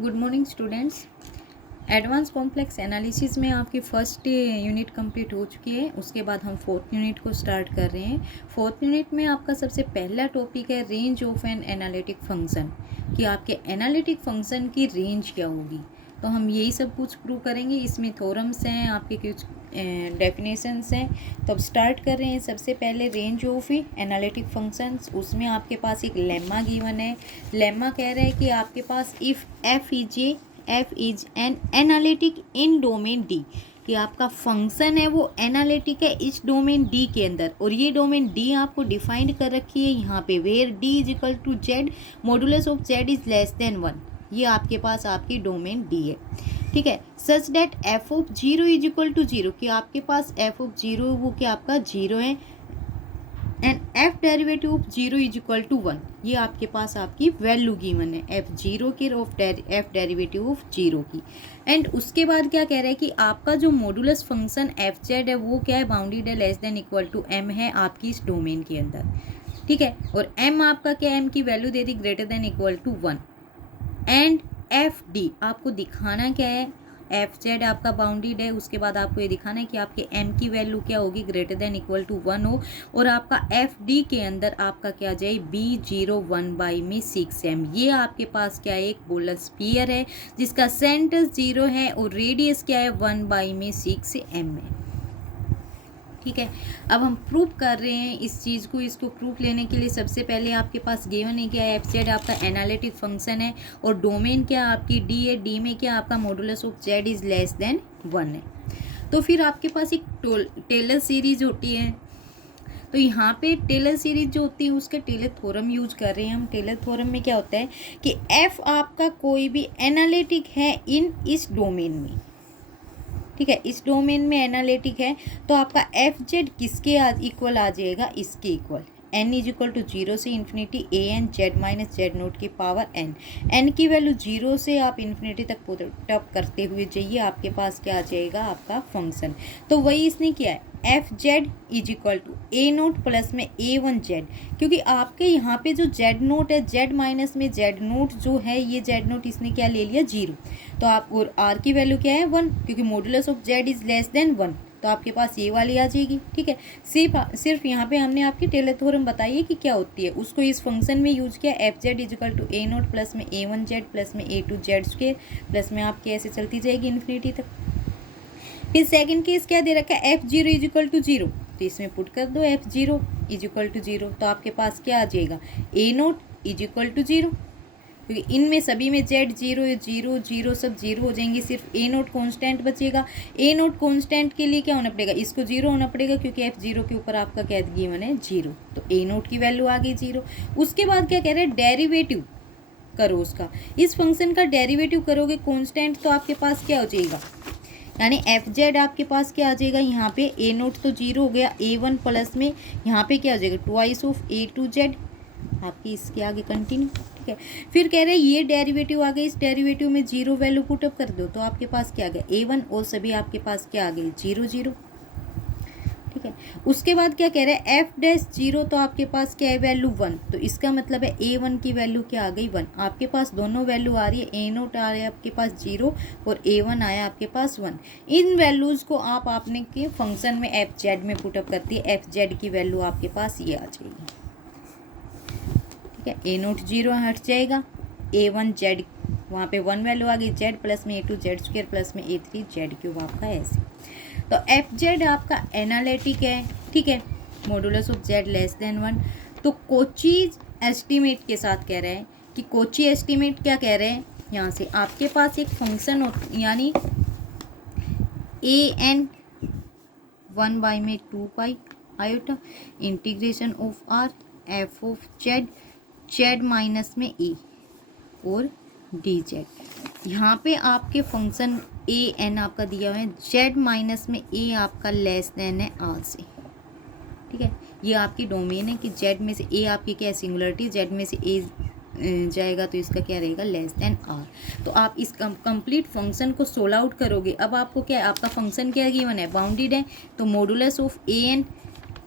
Good morning students. Advance complex analysis में आपकी first unit complete हो चुकी है। उसके बाद हम फोर्थ यूनिट को स्टार्ट कर रहे हैं। फोर्थ यूनिट में आपका सबसे पहला टॉपिक है range of an analytic function, कि आपके एनालिटिक फंक्शन की रेंज क्या होगी। तो हम यही सब कुछ प्रूव करेंगे। इसमें थ्योरम्स हैं, आपके कुछ डेफिनेशंस हैं। तो अब स्टार्ट कर रहे हैं। सबसे पहले रेंज ऑफ एनालिटिक फंक्शंस, उसमें आपके पास एक लेम्मा गिवन है। लेम्मा कह रहा है कि आपके पास if F is an analytic in domain D, कि आपका फंक्शन है वो एनालिटिक है इस डोमेन डी के अंदर, और ये डोमेन डी आपको डिफाइंड कर रखी है यहाँ पे, where D is equal to Z, modulus of Z is less than 1। ये आपके पास आपकी डोमेन डी है, ठीक है। Such that F of zero is equal to zero, कि आपके पास एफ ऑफ जीरो वो क्या आपका जीरो है, and F derivative of zero is equal to 1। ये आपके पास आपकी वैल्यू गिवन है एफ जीरो की, of F derivative of zero की। एंड उसके बाद क्या कह रहा है कि आपका जो मॉडुलस फंक्शन एफ जेड है वो क्या है, बाउंडेड है, less than equal to M है आपकी इस डोमेन के अंदर, ठीक है। और एम आपका क्या है, एम की वैल्यू दे दी greater than equal to 1। And F D आपको दिखाना क्या है, एफ जेड आपका बाउंडेड है, उसके बाद आपको ये दिखाना है कि आपके एम की वैल्यू क्या होगी, ग्रेटर देन इक्वल टू 1 हो, और आपका एफ डी के अंदर आपका क्या आ जाए, B01/6m। ये आपके पास क्या है, एक पोलर स्फीयर है जिसका सेंटर 0 है और रेडियस क्या है 1/6m है, ठीक है। अब हम प्रूफ कर रहे हैं इस चीज़ को। इसको प्रूफ लेने के लिए सबसे पहले आपके पास गिवन है क्या है, एफ जेड आपका एनालिटिक फंक्शन है और डोमेन क्या आपकी डी है। डी में क्या आपका modulus of Z is less than 1 है। तो फिर आपके पास एक टेलर सीरीज होती है। तो यहाँ पे टेलर सीरीज जो होती है उसके टेलर थ्योरम यूज कर रहे हैं हम। टेलर थ्योरम में क्या होता है कि एफ आपका कोई भी एनालिटिक है इन इस डोमेन में, ठीक है, इस डोमेन में एनालिटिक है, तो आपका एफ जेड किसके इक्वल आ जाएगा, इसके equal. N is equal to 0 से infinity A N Z minus Z naught की पावर एन। एन की वैल्यू 0 से आप इन्फिनिटी तक पुटअप करते हुए जाइए, आपके पास क्या आ जाएगा, आपका फंक्शन। तो वही इसने किया है, F Z is equal to A naught plus में ए वन जेड, क्योंकि आपके यहाँ पे जो जेड नोट है, जेड माइनस में जेड नोट जो है, ये जेड नोट इसने क्या ले लिया, 0। तो आप, और आर की वैल्यू क्या है 1, क्योंकि modulus of Z is less than 1, तो आपके पास ये वाली आ जाएगी, ठीक है। सिर्फ यहाँ पे हमने आपकी टेलर थ्योरम बताई है कि क्या होती है, उसको इस फंक्शन में यूज किया। F Z is equal to A naught plus में ए वन जेड प्लस में A two Z square plus में आपकी ऐसे चलती जाएगी इन्फिनिटी तक। फिर सेकंड केस क्या दे रखा है, F zero is equal to 0, तो इसमें पुट कर दो F zero is equal to 0, तो आपके पास क्या आ जाएगा, A naught is equal to 0, क्योंकि इनमें सभी में जेड 0 0 0 सब 0 हो जाएंगे, सिर्फ ए नोट कॉन्स्टेंट बचेगा। ए नोट कॉन्स्टेंट के लिए क्या होना पड़ेगा, इसको 0 होना पड़ेगा, क्योंकि एफ जीरो के ऊपर आपका क्या गिवन है 0, तो ए नोट की वैल्यू आ गई 0। उसके बाद क्या कह रहे हैं, डेरिवेटिव करो उसका, इस फंक्शन का डेरिवेटिव करोगे कॉन्स्टेंट, तो आपके पास क्या हो जाएगा, यानी एफ जेड आपके पास क्या आ जाएगा, यहाँ पे ए नोट तो 0 हो गया, ए वन प्लस में यहाँ पे क्या हो जाएगा, twice of A two Z आपकी, इसके आगे कंटिन्यू, ठीक है। फिर कह रहे हैं ये डेरिवेटिव आ गई, इस डेरिवेटिव में 0 वैल्यू पुटअप कर दो, तो आपके पास क्या आ गया, ए वन, और सभी आपके पास क्या आ गई 0 0, ठीक है। उसके बाद क्या कह रहे हैं, एफ डैश 0, तो आपके पास क्या है वैल्यू 1, तो इसका मतलब है ए वन की वैल्यू क्या आ गई 1। आपके पास दोनों वैल्यू आ रही है, ए नोट आ रहा है आपके पास 0 और ए वन आया आपके पास 1। इन वैल्यूज़ को आप आपने के फंक्शन में एफ जेड में पुटअप करती है, एफ जेड की वैल्यू आपके पास ये आ जाएगी, ठीक है। ए नोट 0 हट जाएगा, ए वन जेड वहाँ पे 1 वैल्यू आ गई, जेड प्लस में A two Z square plus में ए थ्री जेड क्यूब आपका ऐसे। तो एफ जेड आपका एनालिटिक है, ठीक है, modulus of Z less than 1। तो कोची एस्टीमेट के साथ कह रहे हैं कि कोची एस्टीमेट क्या कह रहे हैं, यहाँ से आपके पास एक फंक्शन हो, यानी A N 1/2 iota integration of R F of Z, Z minus में ए और डी जेड। यहाँ पे आपके फंक्शन ए एन आपका दिया हुआ है, जेड माइनस में ए आपका लेस देन है आर से, ठीक है। ये आपकी डोमेन है कि जेड में से ए आपकी क्या है, सिंगुलरिटी, जेड में से ए जाएगा तो इसका क्या रहेगा, लेस देन आर। तो आप इस कंप्लीट फंक्शन को सोल्व आउट करोगे। अब आपको क्या है, आपका फंक्शन क्या गिवन है, बाउंडेड है, तो मॉडुलस ऑफ ए एन,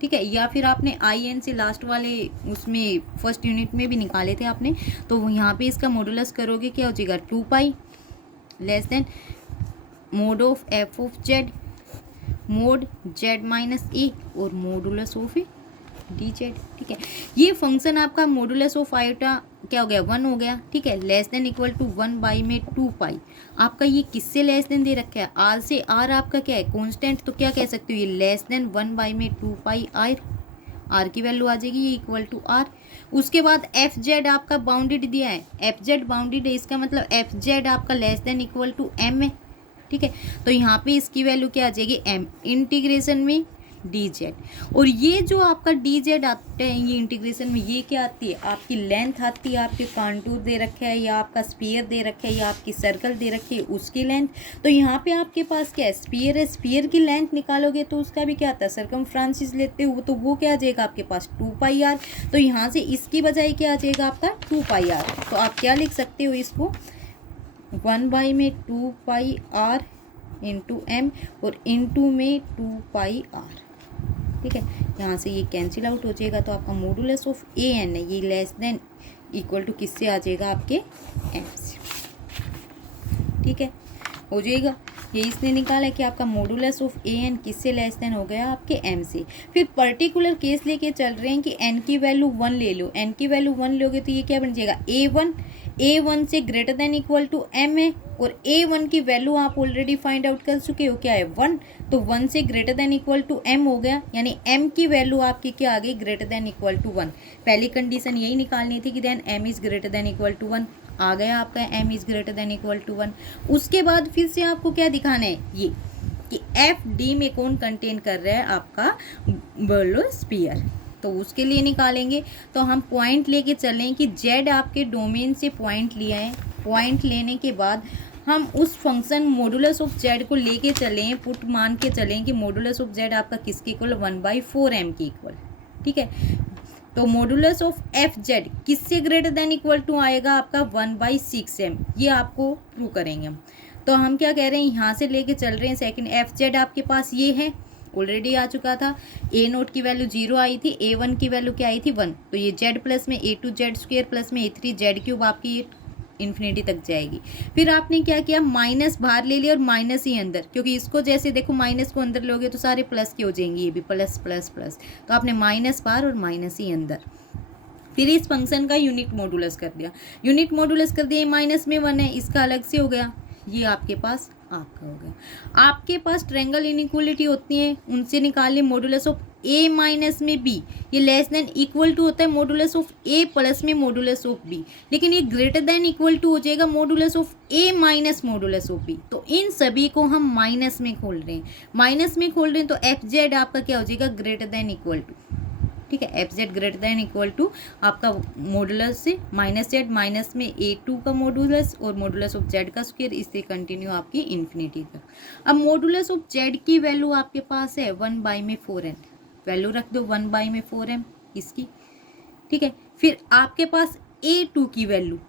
ठीक है, या फिर आपने आई एन से लास्ट वाले उसमें फर्स्ट यूनिट में भी निकाले थे आपने, तो यहाँ पे इसका मॉडुलस करोगे क्या हो जाएगा 2 pi less than mod of F of Z mod Z minus A और मॉडुलस ऑफ डी जेड। ठीक है, ये फंक्शन आपका मॉडुलस ऑफ आयोटा क्या हो गया 1 हो गया। ठीक है, less than equal to 1 by में 2 पाई। आपका ये किससे लेस देन दे रखा है, आर से। आर आपका क्या है कांस्टेंट, तो क्या कह सकते हो ये लेस देन 1 बाई में 2 पाई आर की वैल्यू आ जाएगी, ये इक्वल टू आर। उसके बाद एफ जेड आपका बाउंडेड दिया है, एफ जेड बाउंडेड है, इसका मतलब एफ जेड आपका less than equal to M है। ठीक है, तो यहाँ पे इसकी वैल्यू क्या आ जाएगी एम इंटीग्रेशन में डी जेड। और ये जो आपका डी जेड आता है ये इंटीग्रेशन में, ये क्या आती है आपकी लेंथ आती है, आपके कांटूर दे रखे है या आपका स्फीयर दे रखे है या आपकी सर्कल दे रखी है उसकी लेंथ। तो यहाँ पे आपके पास क्या है स्फीयर है, स्फीयर की लेंथ निकालोगे तो उसका भी क्या आता है सर्कमफ्रेंस लेते हो, तो वो क्या आ जाएगा आपके पास 2 पाई आर। तो यहाँ से इसकी बजाय क्या आ जाएगा आपका 2 पाई आर। तो आप क्या लिख सकते हो इसको 1 बाई में 2 पाई आर इंटू एम और इंटू में 2 पाई आर। ठीक है, यहाँ से ये कैंसिल आउट हो जाएगा, तो आपका मॉडुलस ऑफ ए एन है ये लेस देन इक्वल टू किससे आ जाएगा आपके एम से। ठीक है, हो जाएगा, ये इसने निकाला कि आपका मॉडुलस ऑफ ए एन किससे लेस देन हो गया आपके एम से। फिर पर्टिकुलर केस लेके चल रहे हैं कि एन की वैल्यू 1 ले लो, एन की वैल्यू 1 लोगे तो ये क्या बन जाएगा ए1 से greater than equal to M है, और ए1 की वैल्यू आप ऑलरेडी फाइंड आउट कर चुके हो क्या है 1, तो 1 से greater than equal to M हो गया, यानी एम की वैल्यू आपकी क्या आ गई ग्रेटर देन इक्वल टू 1। पहली कंडीशन यही निकालनी थी कि then M is greater than equal to 1, आ गया आपका M is greater than equal to 1। उसके बाद फिर से आपको क्या दिखाना है ये कि एफ डी में कौन कंटेन कर रहा है आपका बोलोस्फीयर, तो उसके लिए निकालेंगे। तो हम पॉइंट लेके चलें कि जेड आपके डोमेन से पॉइंट लिया है, पॉइंट लेने के बाद हम उस फंक्शन मॉडुलस ऑफ जेड को लेके चलें, पुट मान के चलें कि मॉडुलस ऑफ जेड आपका किसके इक्वल 1/4m के इक्वल। ठीक है, तो मॉडुलस ऑफ एफ जेड किससे ग्रेटर देन इक्वल टू आएगा आपका 1/6m, ये आपको प्रूव करेंगे हम। तो हम क्या कह रहे हैं यहाँ से लेके चल रहे हैं सेकंड, एफ जेड आपके पास ये है ऑलरेडी आ चुका था, ए नोट की वैल्यू 0 आई थी, ए1 की वैल्यू क्या आई थी 1, तो ये जेड प्लस में ए2 जेड स्क्वेयर प्लस में ए3 जेड क्यूब आपकी इन्फिनिटी तक जाएगी। फिर आपने क्या किया माइनस बाहर ले लिया और माइनस ही अंदर, क्योंकि इसको जैसे देखो माइनस को अंदर लोगे तो सारे प्लस के हो जाएंगे, ये भी प्लस प्लस प्लस, तो आपने माइनस बाहर और माइनस ही अंदर। फिर इस फंक्शन का यूनिट मॉडुलस कर दिया, यूनिट मॉडुलस कर दिया, माइनस में 1 है इसका अलग से हो गया, ये आपके पास आपका हो गया। आपके पास ट्रायंगल इनइक्वालिटी होती है, उनसे निकाल लिए मॉडुलस ऑफ ए माइनस में बी, ये लेस देन इक्वल टू होता है मॉडुलस ऑफ ए प्लस में मॉडुलस ऑफ बी, लेकिन ये ग्रेटर देन इक्वल टू हो जाएगा modulus of A minus modulus of B. तो इन सभी को हम माइनस में खोल रहे हैं, माइनस में खोल रहे हैं, तो एफ जेड आपका क्या हो जाएगा ग्रेटर देन इक्वल टू। ठीक है, F Z greater than equal to आपका मॉडुलस से माइनस जेड माइनस में ए2 का मॉडुलस और मॉडुलस ऑफ जेड का स्क्वायर, इससे कंटिन्यू आपकी इन्फिनिटी तक। अब मॉडुलस ऑफ जेड की वैल्यू आपके पास है 1/4m, वैल्यू रख दो 1/4m इसकी। ठीक है, फिर आपके पास ए2 की वैल्यू,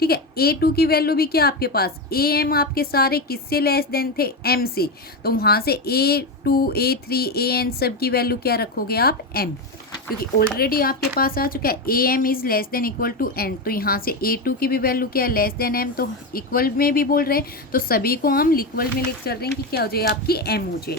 ठीक है, ए2 की वैल्यू भी क्या आपके पास ए एम आपके सारे किससे लेस देन थे एम से, तो वहाँ से ए2 ए3 ए एन सब की वैल्यू क्या रखोगे आप एम, क्योंकि ऑलरेडी आपके पास आ चुका है A M is less than equal to N, तो यहाँ से ए2 की भी वैल्यू क्या है लेस देन एम, तो इक्वल में भी बोल रहे हैं, तो सभी को हम इक्वल में लिख चल रहे हैं कि क्या हो जाए आपकी एम हो जाए,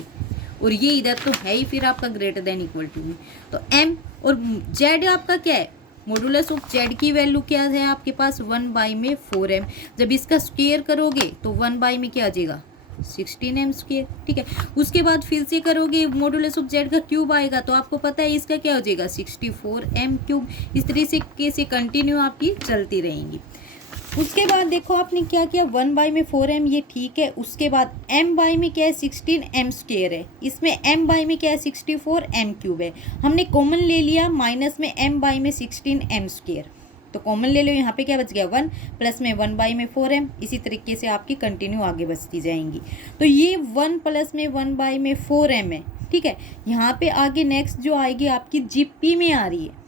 और ये इधर तो है ही फिर आपका ग्रेटर देन इक्वल टू में, तो एम। और जेड आपका क्या है मॉडुलस ऑफ जेड की वैल्यू क्या है आपके पास 1/4m, जब इसका स्क्वायर करोगे तो 1 में क्या आ जाएगा 16m स्क्वायर। ठीक है, उसके बाद फिर से करोगे मॉडुलस ऑफ जेड का क्यूब आएगा, तो आपको पता है इसका क्या हो जाएगा 64m क्यूब। इस तरीके से कंटिन्यू आपकी चलती रहेंगी। उसके बाद देखो आपने क्या किया 1/4m ये ठीक है, उसके बाद m में क्या है 16m स्क्वायर है, इसमें m में क्या है 64m क्यूब है, हमने कॉमन ले लिया माइनस में m में 16m स्क्वायर, तो कॉमन ले लो, यहाँ पे क्या बच गया 1 प्लस में 1/4m, इसी तरीके से आपकी कंटिन्यू आगे बचती जाएंगी। तो ये 1 प्लस में 1/4m है। ठीक है, यहाँ पे आगे नेक्स्ट जो आएगी आपकी जीपी में आ रही है,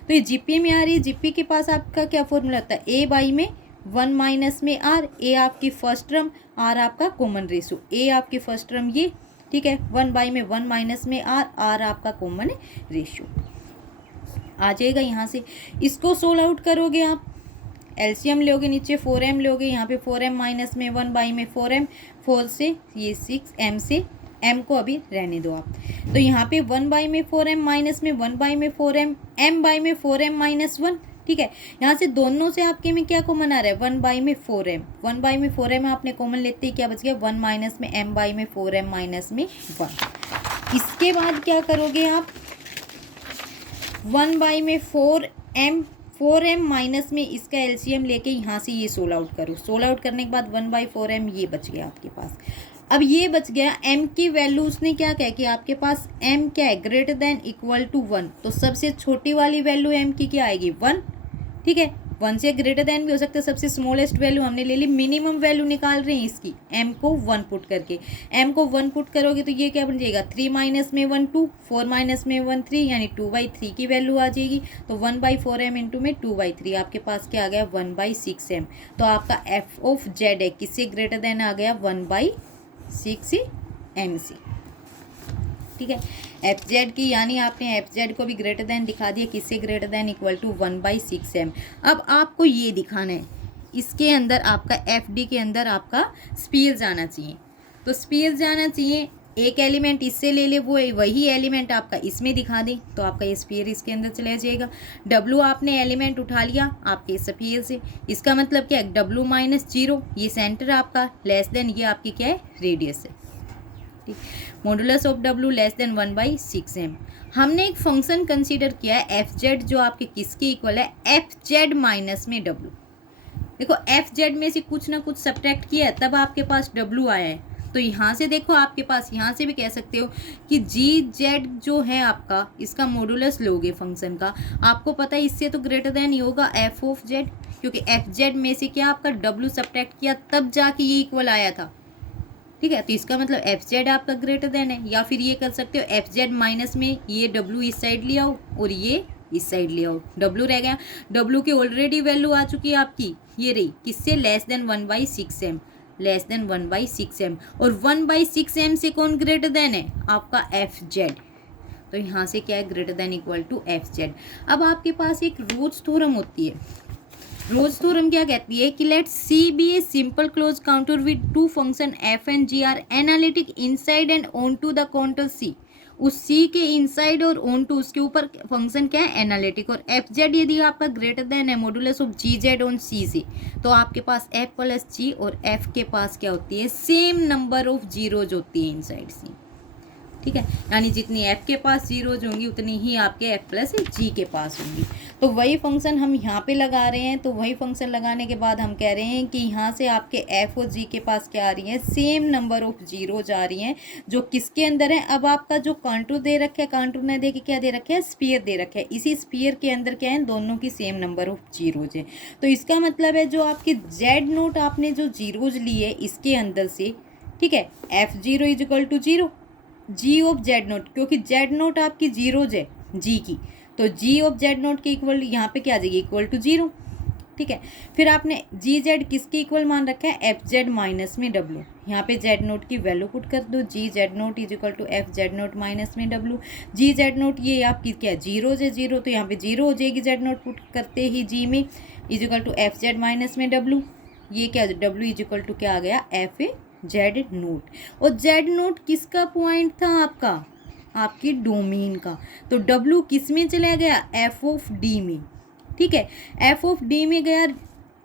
तो ये जीपी में आ रही है, जीपी के पास आपका क्या फॉर्मूला होता है ए बाई में 1 माइनस में आर, ए आपकी फर्स्ट टर्म, आर आपका कॉमन रेशो, ए आपकी फर्स्ट टर्म ये ठीक है, 1 में 1 माइनस में आर आपका कॉमन रेशियो आ जाएगा। यहाँ से इसको सोल्व आउट करोगे आप, एलसीएम लोगे, नीचे 4m लोगे, यहाँ पे 4m माइनस में 1 में 4m, 4 से ये 6m से m को अभी रहने दो आप। तो यहाँ पे 1 में 4m माइनस में 1 में 4m, m में 4m माइनस 1, ठीक है। यहाँ से दोनों से आपके में क्या कॉमन आ रहा है, 1 में 4m, 1 में 4m आपने कॉमन लेते ही क्या बच गया, 1 माइनस में m में 4m माइनस में 1। इसके बाद क्या करोगे आप, 1 में 4m माइनस में इसका एलसीएम लेके यहाँ से ये सोल्व आउट करो। सोल्व आउट करने के बाद 1/4m ये बच गया आपके पास। अब ये बच गया, m की वैल्यू उसने क्या कहा कि आपके पास m क्या है, ग्रेटर देन इक्वल टू 1। तो सबसे छोटी वाली वैल्यू m की क्या आएगी, 1, ठीक है। 1 से ग्रेटर देन भी हो सकता है, सबसे स्मॉलेस्ट वैल्यू हमने ले ली, मिनिमम वैल्यू निकाल रहे हैं इसकी, m को 1 पुट करके। m को 1 पुट करोगे तो ये क्या बन जाएगा, 3 माइनस में 1 2, 4 माइनस में 1 3, यानी 2/3 की वैल्यू आ जाएगी। तो 1/4m इंटू में 2/3 आपके पास क्या आ गया, 1/6m। तो आपका f ऑफ z है किससे ग्रेटर देन आ गया, 1/6m से, ठीक है। एफ जेड की यानी आपने एफ जेड को भी ग्रेटर देन दिखा दिया, किससे greater than equal to 1/6m। अब आपको ये दिखाना है, इसके अंदर आपका एफ डी के अंदर आपका स्पीयर जाना चाहिए। तो स्पीयर जाना चाहिए, एक एलिमेंट इससे ले ले, वो वही एलिमेंट आपका इसमें दिखा दे, तो आपका ये स्पीयर इसके अंदर चला जाएगा। डब्लू आपने एलिमेंट उठा लिया आपके स्पीयर से, इसका मतलब क्या है, W माइनस 0, ये सेंटर आपका, लेस देन ये आपकी क्या है, रेडियस है। Modulus of W less than 1/6m। हमने एक फंक्शन कंसीडर किया है एफ जेड, जो आपके किसके इक्वल है, एफ जेड माइनस में W। देखो एफ जेड में से कुछ ना कुछ सब्ट्रैक्ट किया है, तब आपके पास W आया है। तो यहाँ से देखो आपके पास, यहाँ से भी कह सकते हो कि जी जेड जो है आपका, इसका मॉडुलस लोगे फंक्शन का, आपको पता है इससे तो ग्रेटर देन ही होगा एफ ऑफ जेड, क्योंकि एफ जेड में से क्या आपका W सब्ट्रैक्ट किया तब जाके ये इक्वल आया था, ठीक है। तो इसका मतलब एफ जेड आपका ग्रेटर देन है। या फिर ये कर सकते हो एफ जेड माइनस में ये W इस साइड ले आओ और ये इस साइड ले आओ, W रह गया। W की ऑलरेडी वैल्यू आ चुकी है आपकी, ये रही किससे, less than 1/6m, less than 1/6m। और 1/6m से कौन ग्रेटर देन है, आपका एफ जेड। तो यहाँ से क्या है, greater than equal to F Z. अब आपके पास एक रोज थ्योरम होती है, रोज थ्योरम क्या कहती है कि let C be a simple close counter with two function F and G are analytic inside and on to the counter C. उस सी के इनसाइड और ऑन टू उसके ऊपर फंक्शन क्या है, एनालिटिक। और एफ जेड यदि आपका ग्रेटर देन है modulus of G Z on C से, तो आपके पास एफ प्लस जी और एफ के पास क्या होती है, सेम नंबर ऑफ जीरोज होती है इनसाइड सी, ठीक है। यानी जितनी एफ के पास जीरोज होंगी उतनी ही आपके एफ प्लस जी के पास होंगी। तो वही फंक्शन हम यहाँ पे लगा रहे हैं। तो वही फंक्शन लगाने के बाद हम कह रहे हैं कि यहाँ से आपके एफ और जी के पास क्या आ रही है, सेम नंबर ऑफ जीरोज आ रही हैं, जो किसके अंदर है। अब आपका जो कांटूर दे रखा है, कांटूर ने दे के क्या दे रखा है, स्पीयर दे रखा है। इसी स्पीयर के अंदर क्या है, दोनों की सेम नंबर ऑफ जीरोज है। तो इसका मतलब है जो आपके जेड नोट आपने जो जीरोज लिए इसके अंदर से, ठीक है, F zero is equal to 0, G of Z naught, क्योंकि जेड नोट आपकी जीरोज है जी की, तो जी ऑफ जेड नोट के इक्वल यहाँ पे क्या आ जाएगी, इक्वल टू 0, ठीक है। फिर आपने जी जेड किसके इक्वल मान रखा है, एफ जेड माइनस में W। यहाँ पे जेड नोट की वैल्यू पुट कर दो, G Z naught is equal to F Z naught minus में W। जी जेड नोट ये आपकी क्या है, जीरोज है, 0, तो यहाँ पे 0 हो जाएगी जेड नोट पुट करते ही जी में, is equal to F Z minus में W। ये क्या W इज इक्वल टू क्या आ गया, एफ जेड नोट। और जेड नोट किसका पॉइंट था, आपका आपकी डोमेन का। तो W किस में चला गया, एफ ऑफ डी में, ठीक है, एफ ऑफ डी में गया।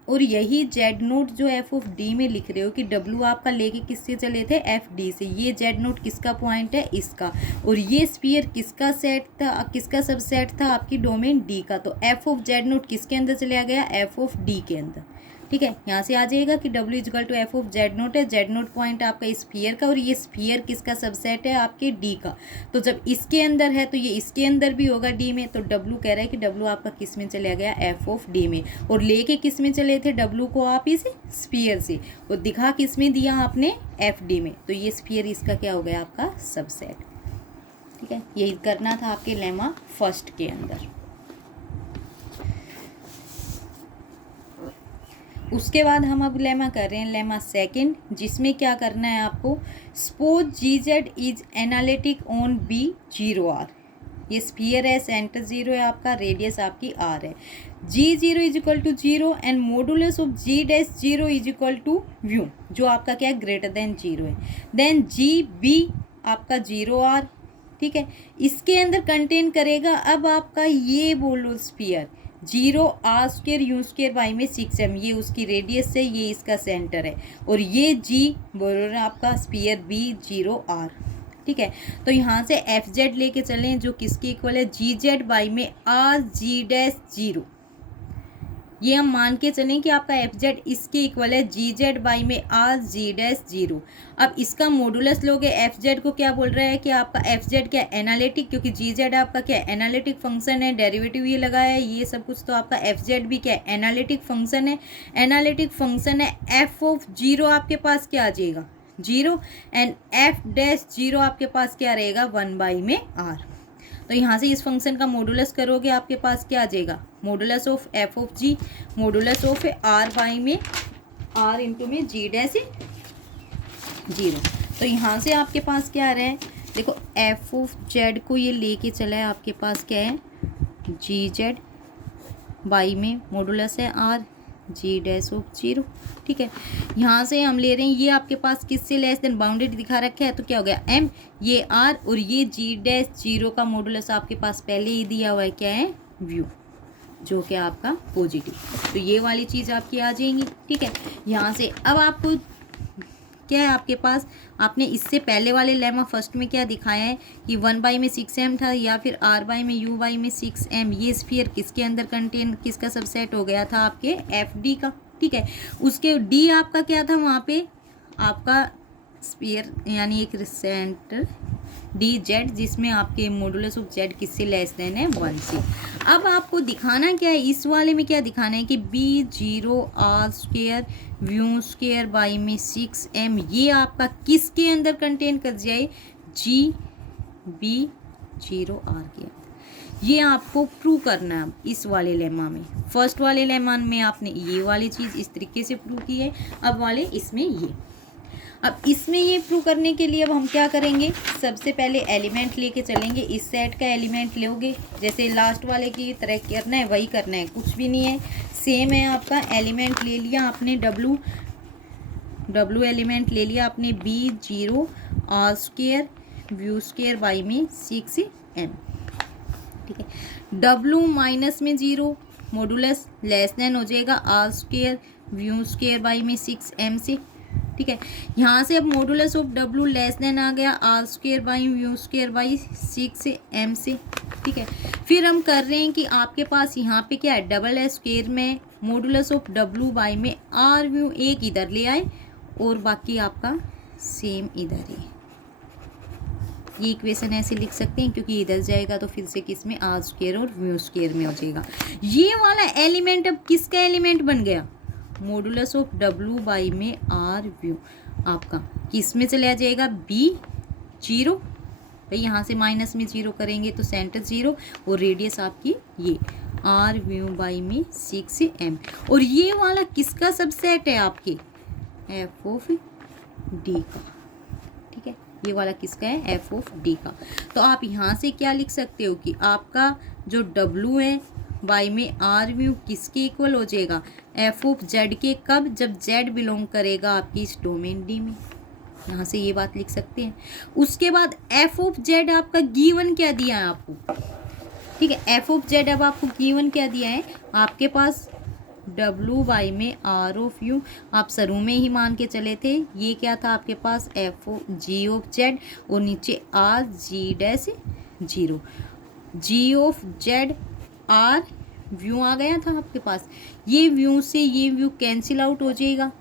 और यही जेड नोट जो एफ ऑफ डी में लिख रहे हो कि W आपका लेके किससे चले थे, एफ डी से। ये जेड नोट किसका पॉइंट है, इसका। और ये स्पीयर किसका सेट था, किसका सबसेट था, आपकी डोमेन डी का। तो एफ ऑफ जेड नोट किसके अंदर चला गया, एफ ऑफ डी के अंदर, ठीक है। यहाँ से आ जाएगा कि W is equal to F of Z naught है, जेड नोट पॉइंट आपका स्फीयर का, और ये स्फीयर किसका सबसेट है, आपके D का। तो जब इसके अंदर है तो ये इसके अंदर भी होगा D में। तो W कह रहा है कि W आपका किस में चला गया, एफ ऑफ D में। और लेके किस में चले थे W को आप, इस स्फीयर से, और दिखा किस में दिया आपने, FD में। तो ये स्फीयर इसका क्या हो गया, आपका सबसेट, ठीक है। यही करना था आपके लेमा फर्स्ट के अंदर। उसके बाद हम अब लेमा कर रहे हैं लेमा सेकंड, जिसमें क्या करना है आपको, suppose G Z is analytic on B zero R. ये स्फीयर है, सेंटर जीरो है आपका, रेडियस आपकी आर है। G zero is equal to zero and modulus of G dash zero is equal to mu, जो आपका क्या है, ग्रेटर देन जीरो है। देन जी बी आपका जीरो आर, ठीक है, इसके अंदर कंटेन करेगा अब आपका ये बोलो sphere zero R square you square by में 6m, ये उसकी रेडियस है, ये इसका सेंटर है, और ये जी बोलो ना आपका स्फीयर बी जीरो आर, ठीक है। तो यहाँ से एफ जेड लेके चलें जो किसके इक्वल है, जी जेड बाई में आर जी डैश जीरो। ये हम मान के चलें कि आपका एफ जेड इसके इक्वल है जी जेड बाई में आर जी डैश जीरो। अब इसका मॉडुलस लोगे, एफ जेड को क्या बोल रहा है कि आपका एफ जेड क्या एनालिटिक, क्योंकि जी जेड आपका क्या एनालिटिक फंक्शन है, डेरिवेटिव ये लगा है ये सब कुछ, तो आपका एफ जेड भी क्या एनालिटिक फंक्शन है। एनालिटिक फंक्शन है, एफ ऑफ जीरो आपके पास क्या आ जाएगा, zero, and F dash zero आपके पास क्या रहेगा, 1 में आर। तो यहाँ से इस फंक्शन का मॉडुलस करोगे आपके पास क्या आ जाएगा, modulus of F of G, modulus of R by में आर इंटू में जी डैश जीरो। तो यहाँ से आपके पास क्या आ रहा है, देखो एफ ऑफ जेड को ये लेके चला है आपके पास क्या है, जी जेड बाई में मॉडुलस है are G dash of zero, ठीक है। यहाँ से हम ले रहे हैं ये आपके पास किससे लेस देन बाउंडेड दिखा रखा है, तो क्या हो गया एम, ये आर, और ये जी डैश जीरो का मॉडुलस आपके पास पहले ही दिया हुआ है क्या है, व्यू, जो कि आपका पॉजिटिव। तो ये वाली चीज़ आपकी आ जाएंगी, ठीक है। यहाँ से अब आपको क्या है आपके पास, आपने इससे पहले वाले लेमा फर्स्ट में क्या दिखाया है कि 1 में 6m था, या फिर r बाई में u बाई में 6m, ये स्फीयर किसके अंदर कंटेन, किसका सबसेट हो गया था, आपके एफ डी का, ठीक है। उसके डी आपका क्या था वहाँ पे, आपका स्फीयर यानी एक सेंटर डी जेड, जिसमें आपके मॉडुलस ऑफ जेड किससे लेस देन है, 1 से। अब आपको दिखाना क्या है, इस वाले में क्या दिखाना है कि B zero R square view square by में 6m, ये आपका किसके अंदर कंटेन कर जाए, जी बी जीरो आर के अंदर। ये आपको प्रूव करना है इस वाले लेमा में। फर्स्ट वाले लेमा में आपने ये वाली चीज़ इस तरीके से प्रूव की है, अब वाले इसमें ये। अब इसमें ये प्रूव करने के लिए अब हम क्या करेंगे, सबसे पहले एलिमेंट लेके चलेंगे, इस सेट का एलिमेंट लोगे, जैसे लास्ट वाले की तरह करना है वही करना है, कुछ भी नहीं है, सेम है आपका। एलिमेंट ले लिया आपने डब्लू एलिमेंट ले लिया आपने, B zero R square view square by में 6m, ठीक है। डब्लू माइनस में जीरो, मॉडुलस लेस देन हो जाएगा R square view square by में 6m से, ठीक है। यहाँ से अब modulus of W less than आ गया R square by mu square by 6m से, ठीक है। फिर हम कर रहे हैं कि आपके पास यहाँ पे क्या है, डबल है स्क्वेयर में, मॉडुलस ऑफ डब्लू बाई में आर व्यू, एक इधर ले आए और बाकी आपका सेम इधर है। ये इक्वेशन ऐसे लिख सकते हैं क्योंकि इधर जाएगा तो फिर से किस में, आर स्क्वेयर और व्यू स्क्वेयर में हो जाएगा। ये वाला एलिमेंट अब किसका एलिमेंट बन गया, मॉडुलस ऑफ डब्लू बाई में आर व्यू आपका किस में चला जाएगा, बी जीरो, भाई यहाँ से माइनस में जीरो करेंगे तो सेंटर जीरो, और रेडियस आपकी ये आर व्यू बाई में 6m, और ये वाला किसका सबसेट है आपके, एफ ऑफ डी का, ठीक है। ये वाला किसका है, एफ ऑफ डी का। तो आप यहाँ से क्या लिख सकते हो कि आपका जो डब्लू है बाई में आर व्यू किसके इक्वल हो जाएगा, एफ ऑफ जेड के, कब, जब जेड बिलोंग करेगा आपकी इस डोमेन डी में। यहाँ से ये बात लिख सकते हैं। उसके बाद एफ ऑफ जेड आपका गिवन क्या दिया है आपको, ठीक है। एफ ऑफ जेड अब आपको गिवन क्या दिया है, आपके पास डब्लू बाई में आर ऑफ यू, आप शुरू में ही मान के चले थे, ये क्या था आपके पास, F O G of Z, और नीचे R G dash zero, G of Z R mu आ गया था आपके पास। ये व्यू से ये व्यू कैंसिल आउट हो जाएगा,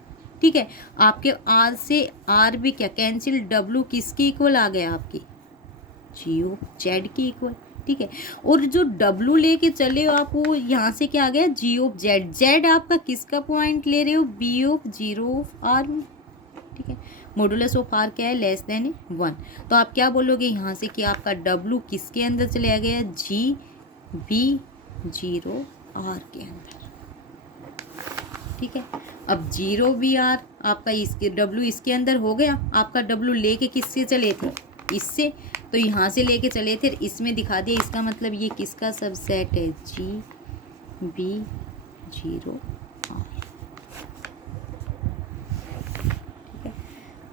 ठीक है। आपके आर से आर भी क्या कैंसिल, डब्लू किसके इक्वल आ गया आपके, जी ऑफ जेड के इक्वल, ठीक है। और जो डब्लू लेके चले हो आप, वो यहाँ से क्या आ गया, जी ऑफ जेड, जेड आपका किसका पॉइंट ले रहे हो, B of zero of R में, ठीक है। मॉडुलस ऑफ आर क्या है, लेस देन 1। तो आप क्या बोलोगे यहाँ से कि आपका डब्लू किसके अंदर चले गया, जी बी जीरो आर के अंदर, ठीक है। अब 0 BR आपका इसके W इसके अंदर हो गया, आपका W लेके किससे चले थे, इससे, तो यहाँ से लेके चले थे, इसमें दिखा दिया, इसका मतलब ये किसका सबसेट है, GB0R। ठीक है,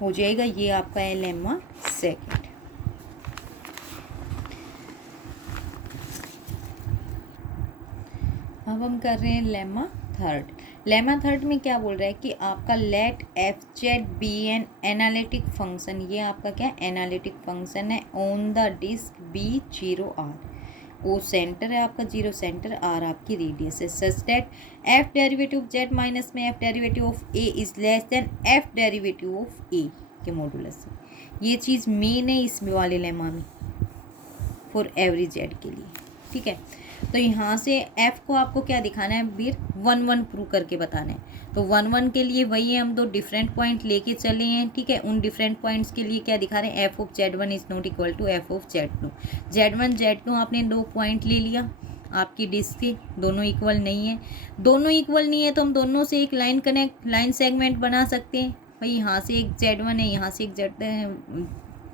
हो जाएगा, ये आपका है लेम्मा सेकंड। अब हम कर रहे हैं लेम्मा थर्ड। लेम्मा थर्ड में क्या बोल रहा है कि आपका let F Z be an analytic function, ये आपका क्या एनालिटिक फंक्शन है on the disc B0R। O centre है आपका 0 सेंटर, R आपकी रेडियस है, such that F derivative of Z minus में F derivative of A is less than F derivative of A के मॉडुलस से। ये चीज़ मेन है इस वाले लेमा में फॉर एवरी जेड के लिए। ठीक है, तो यहाँ से f को आपको क्या दिखाना है फिर 1 1 प्रूव करके बताना है। तो 1 1 के लिए वही है, हम दो डिफरेंट पॉइंट लेके चले हैं। ठीक है, उन डिफरेंट पॉइंट्स के लिए क्या दिखा रहे हैं, f of Z1 is not equal to f of Z2। Z1 Z2 आपने दो पॉइंट ले लिया आपकी डिस्क के, दोनों इक्वल नहीं है। दोनों इक्वल नहीं है तो हम दोनों से एक लाइन सेगमेंट बना सकते हैं। भाई यहाँ से एक Z1 है, यहाँ से एक Z2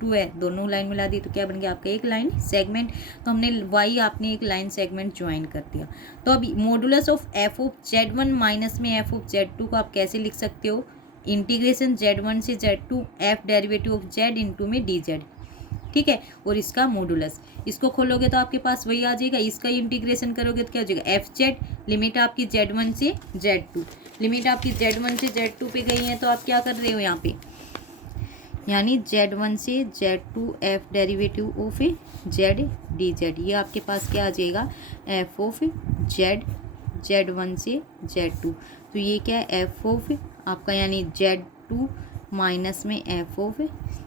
है, दोनों लाइन मिला दी तो क्या बन गया आपका एक लाइन सेगमेंट। तो हमने y आपने एक लाइन सेगमेंट ज्वाइन कर दिया। तो अब modulus of f of Z1 minus में f ऑफ Z2 को आप कैसे लिख सकते हो, इंटीग्रेशन Z1 से Z2 f derivative of Z into में dz। ठीक है, और इसका मॉडुलस, इसको खोलोगे तो आपके पास वही आ जाएगा, इसका इंटीग्रेशन करोगे तो क्या हो जाएगा एफ जेड, लिमिट आपकी Z1 से Z2, लिमिट आपकी Z1 से Z2 पे गई है तो आप क्या कर रहे हो यहाँ पे, यानी Z1 से Z2 F derivative of Z dz, ये आपके पास क्या आ जाएगा एफ ऑफ Z Z1 से Z2। तो ये क्या है एफ ऑफ आपका यानी Z2 माइनस में एफ ऑफ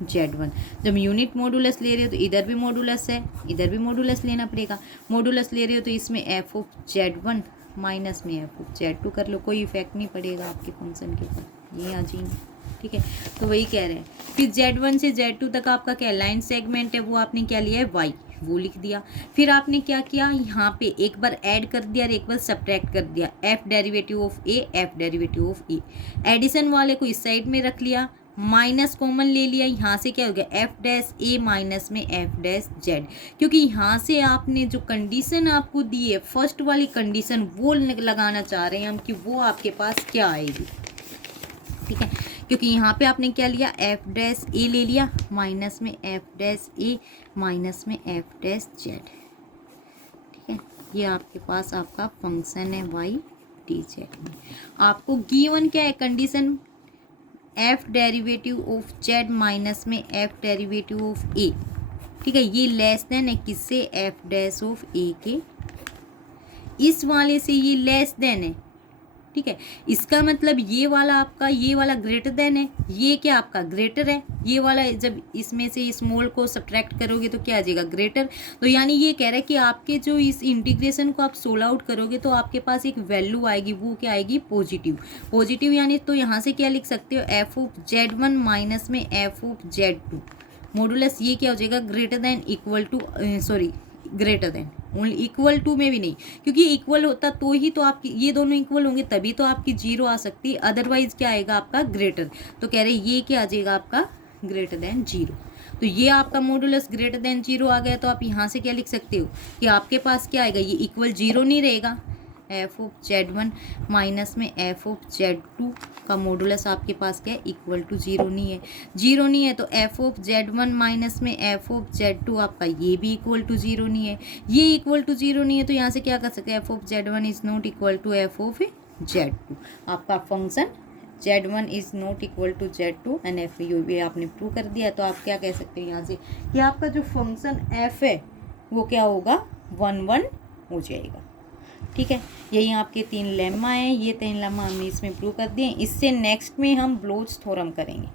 Z1। जब यूनिट मॉडुलस ले रहे हो तो इधर भी मॉडुलस है, इधर भी मॉडुलस लेना पड़ेगा। मॉडुलस ले रहे हो तो इसमें एफ ऑफ Z1 माइनस में एफ ऑफ Z2 कर लो, कोई इफेक्ट नहीं पड़ेगा आपके फंक्शन के ऊपर, ये आ जाएंगे। ठीक है, तो वही कह रहे हैं। फिर Z1 से Z2 तक आपका क्या लाइन सेगमेंट है, वो आपने क्या लिया है y, वो लिख दिया। फिर आपने क्या किया, यहाँ पे एक बार ऐड कर दिया और एक बार सब्ट्रैक्ट कर दिया, F derivative of A F derivative of A. Addition वाले को इस साइड में रख लिया, माइनस कॉमन ले लिया, यहाँ से क्या हो गया एफ डैश ए माइनस में एफ डैश जेड। क्योंकि यहाँ से आपने जो कंडीशन आपको दी है फर्स्ट वाली कंडीशन वो लगाना चाह रहे हैं हम कि वो आपके पास क्या आएगी। ठीक है, क्योंकि यहाँ पे आपने क्या लिया एफ डैश ए ले लिया माइनस में एफ डैश ए माइनस में एफ डैश जेड। ठीक है, ये आपके पास आपका फंक्शन है वाई डी जेड में। आपको गिवन क्या है condition, F derivative of Z minus में एफ डेरिवेटिव ऑफ ए। ठीक है, ये लेस देन है किससे, एफ डैश ऑफ ए के, इस वाले से ये लेस देन है। ठीक है, इसका मतलब ये वाला आपका, ये वाला ग्रेटर देन है, ये क्या आपका ग्रेटर है, ये वाला जब इसमें से स्मॉल को सब्ट्रैक्ट करोगे तो क्या आ जाएगा ग्रेटर। तो यानी ये कह रहा है कि आपके जो इस इंटीग्रेशन को आप सोल्व आउट करोगे तो आपके पास एक वैल्यू आएगी, वो क्या आएगी पॉजिटिव। पॉजिटिव यानी तो यहाँ से क्या लिख सकते हो एफ ऑफ Z1 माइनस में एफ ऑफ Z2 मॉडुलस, ये क्या हो जाएगा greater than equal to, sorry greater than, only equal to में भी नहीं, क्योंकि इक्वल होता तो ही तो आपकी ये दोनों इक्वल होंगे तभी तो आपकी 0 आ सकती है, अदरवाइज क्या आएगा आपका ग्रेटर। तो कह रहे ये क्या आ जाएगा आपका ग्रेटर देन 0। तो ये आपका मॉडुलस ग्रेटर देन 0 आ गया, तो आप यहाँ से क्या लिख सकते हो कि आपके पास क्या आएगा, ये इक्वल 0 नहीं रहेगा, एफ ऑफ Z1 माइनस में एफ ऑफ Z2 का मॉडुलस आपके पास क्या है इक्वल टू 0 नहीं है। 0 नहीं है तो एफ ऑफ Z1 माइनस में एफ ऑफ Z2 आपका ये भी इक्वल टू 0 नहीं है, ये इक्वल टू 0 नहीं है। तो यहाँ से क्या कर सकते हैं, F of Z1 is not equal to F of Z2। आपका function Z1 is not equal to Z2 and F U भी आपने प्रूव कर दिया। तो आप क्या कह सकते हो यहाँ से कि आपका जो फंक्शन एफ है वो क्या होगा 1 1 हो जाएगा। ठीक है, यही आपके 3 लेम्मा हैं, ये 3 लेम्मा हमने इसमें प्रूव कर दिए। इससे नेक्स्ट में हम ब्लोच थ्योरम करेंगे।